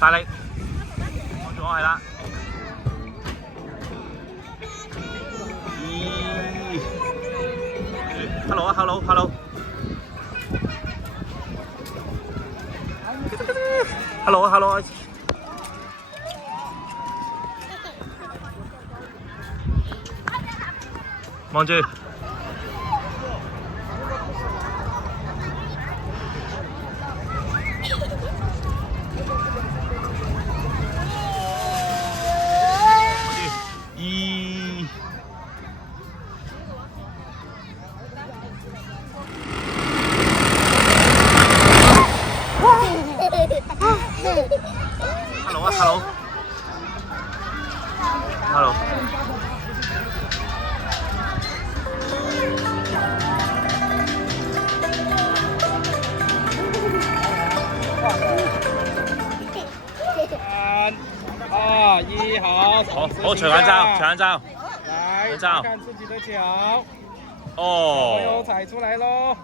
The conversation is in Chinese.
大力，望住我係啦。Hello 啊 ，Hello。Hello 啊 ，Hello 啊。望住。Hello 啊 ，Hello。Hello。3、2、1，好，好，除眼罩，除眼罩。来，眼罩看自己的脚。哦。有踩出来喽。